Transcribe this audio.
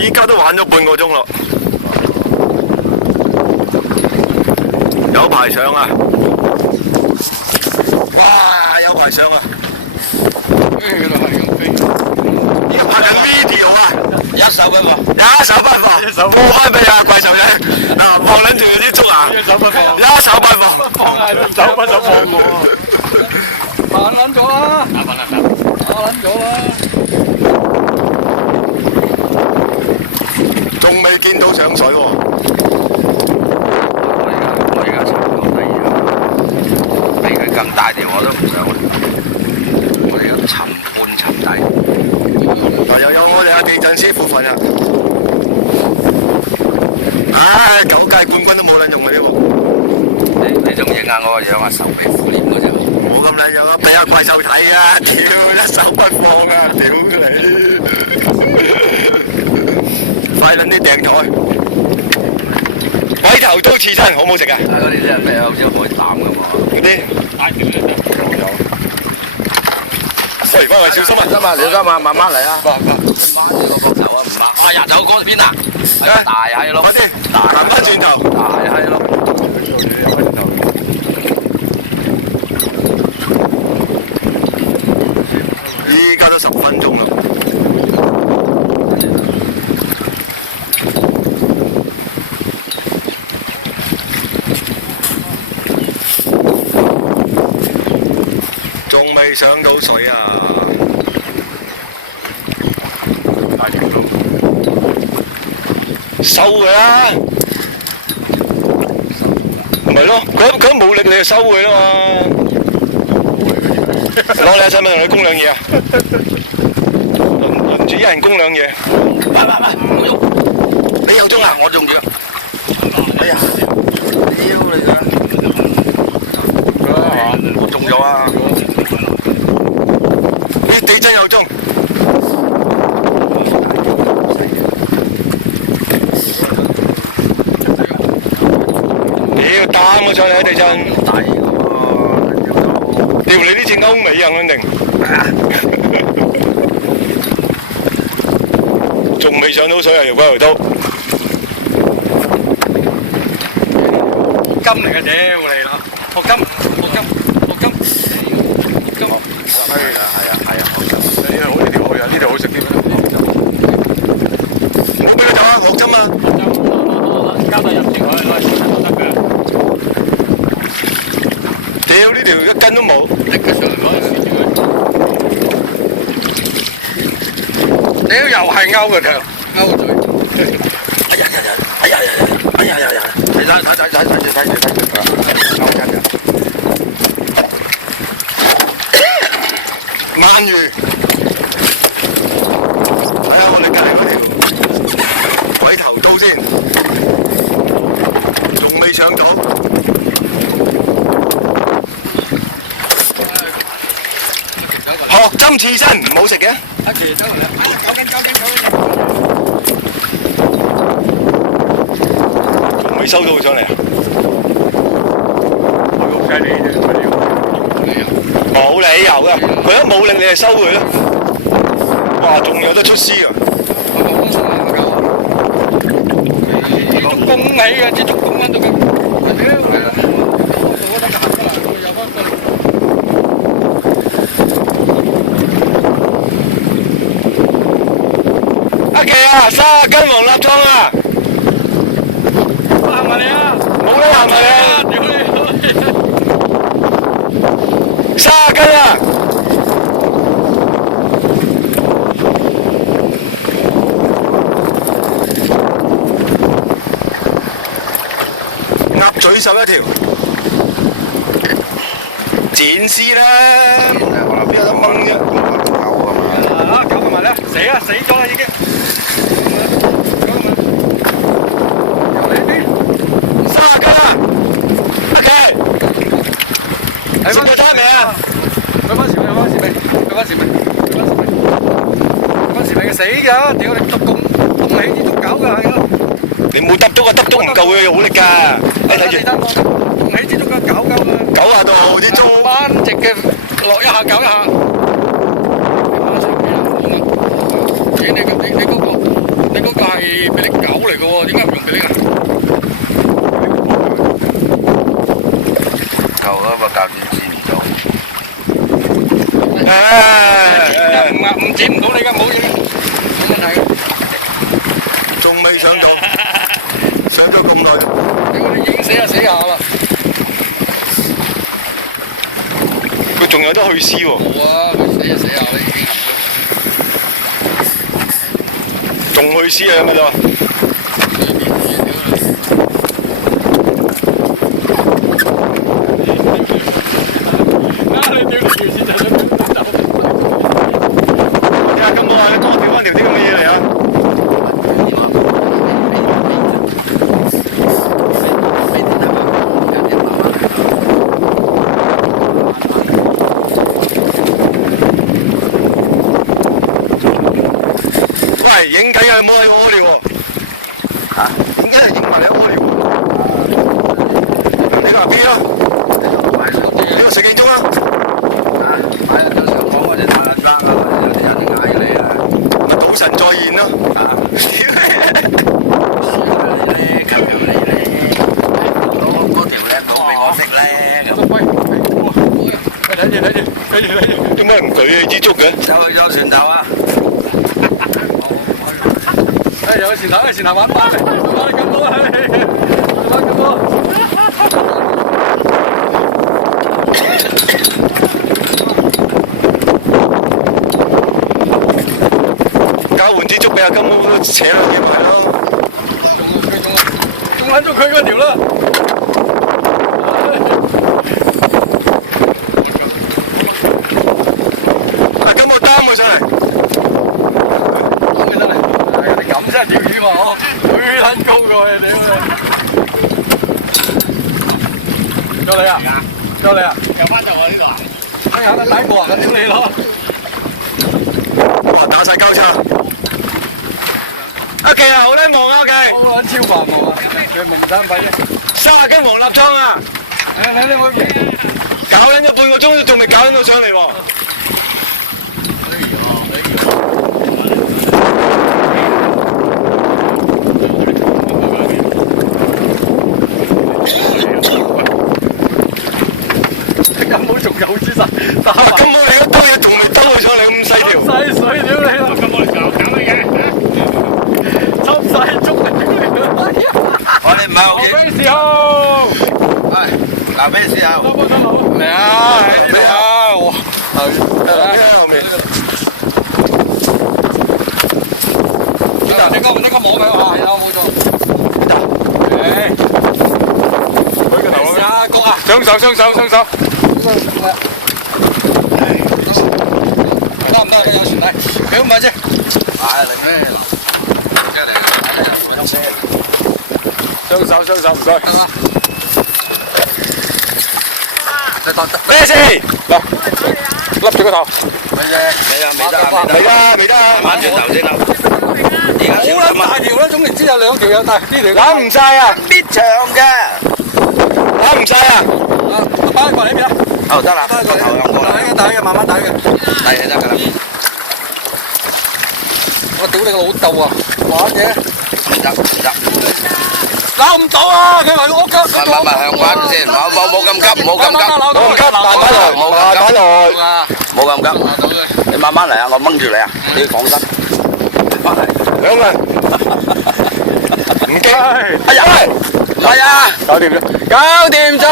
依家都玩咗半個鐘咯，有排上啊！哇，有排上啊！嗰度係咁飛，依家拍緊 video 啊！一手不放，一手不放，放開俾啊怪獸仔啊！放撚住嗰啲竹啊！一手不放，一手不放，放係手不手放喎，放撚咗啦，放撚咗啦。仲未見到上水喎。我而家差唔多低咗，比佢更大條我都唔想。我哋有半沉底。嗱，又有我哋阿地震師傅份啊！唉，九屆冠軍都冇撚用嘅呢個。你仲影下我個樣啊，手臂苦練嗰隻。冇咁撚樣啊！俾阿怪獸睇啊！屌，一手不放啊！屌你！快撚啲訂台！鬼頭刀刺身好唔好食啊？嗰啲真係咩？好似海膽咁啊！嗰啲大條嘅有。喂，翻嚟小心啊！小心啊！慢慢嚟啊！慢住個膊頭啊！唔慢。哎呀，走嗰邊啊！大閪咯！快啲，行翻轉頭。大閪咯！依家都10分鐘啦。仲未上到水啊！收佢啦，咪咯，佢冇力你就收佢啦嘛。攞你使唔使同你供兩嘢啊？輪住一人供兩嘢。喂，你又中啊？我中咗。哎呀，屌你啦！我中咗啊！你地震又中。屌，擔我上嚟啊！地震。大個喎，屌你呢隻歐美人肯定。仲未上到水啊！條鬼頭刀。金嚟嘅屌嚟啦！學金！係啊！呢度好呢條好啊，呢條好食啲。唔好俾佢走啊！學針啊！交到入住佢，攞去得㗎。屌呢條一斤都冇。一個上嚟攞去住佢。屌又係勾個頭，勾個嘴。睇。鰻魚，睇下我哋隔離嗰條鬼頭刀先，仲未上到。學針刺身唔好食嘅。仲未收到上嚟啊？好犀利啫，冇理由。冇理由噶，佢一冇力你就收佢咯。哇，仲有得出絲啊！支竹拱起嘅，支竹拱喺度嘅。阿奇啊，30斤黃立裝啊！行埋你啊！冇得行埋你啊！屌你30斤啊！鴨嘴獸一條，剪絲啦，邊有得掹啫？啊！搞埋咧，死咗啦已經。30斤啊！阿奇，食過餐未啊？佢翻時未嘅死㗎！屌你竹拱起啲竹搞㗎係咯。你冇揼竹啊，揼竹唔夠佢好力㗎。你睇住，拱起支竹搞㗎嘛。 90度啲竹。彎直嘅落一下搞一下。咦？你嗰個係俾啲狗嚟嘅喎，點解唔用俾啲人？夠啦，個教練知唔到。唔接唔到你㗎，冇嘢，冇問題。仲未上到，上咗咁耐。你已經死下啦。佢仲有得去絲喎。冇啊，佢死下啦，已經含咗。仲去絲啊？咪就。影緊啊！冇喺我屙尿喎。嚇？點解係影埋你屙尿喎？你話邊啊？你話食幾鐘啊？係啊，就想講我哋打緊仗啊，有啲人嗌你啊。咪賭神再現咯。嗰條靚佬俾我識咧。睇住。點解唔舉起支竹嘅？有船頭啊！有前頭玩翻嚟，玩得咁多啊！玩咁多。交換支竹俾阿金毛都扯兩嘢埋咯。仲撚咗佢嗰條啦！阿金毛擔佢上嚟。真係條魚嘛，佢撚高過你屌你！夠你啊！又翻到我呢度啊！哎呀，打過啊！屌你咯！哇！打晒交叉。OK 啊，好叻望啊 OK。好撚超繁忙啊！佢蒙山費啫。30斤黃立倉啊！你我搞緊咗半個鐘都仲未搞緊到上嚟喎。有支實打埋，咁我哋嗰堆嘢仲未兜佢上嚟咁細條，細水屌你啦！咁我哋就搞乜嘢？執晒竹嚟屌你！我哋唔係好嘅。飛士號，係嗱飛士號，嚟啊！嚟啊！哇！係後面。呢個摸佢啊！係啊，冇錯。舉個頭啊！谷啊！雙手。得唔得？有船嚟，幾咁快啫？嚟咩？即係嚟，雙手唔該。得啦。咩事？嗱，笠住個頭。未得。慢轉頭先啦。好撚大條啦，總言之有2條有大，呢條攬唔晒啊！啲長嘅，攬唔晒啊！擺過嚟呢邊啦。哦，得啦，頭兩個啦。打嘅，慢慢打嘅。係得㗎啦。我屌你個老豆啊！玩嘢。唔得。撈唔到啊！佢話我急。唔向關先，冇咁急，冇咁急，冇咁急。你慢慢嚟啊！我掹住你啊！你要放心。翻嚟。兩個人。唔驚。哎呀！係啊！搞掂咗。搞掂咗。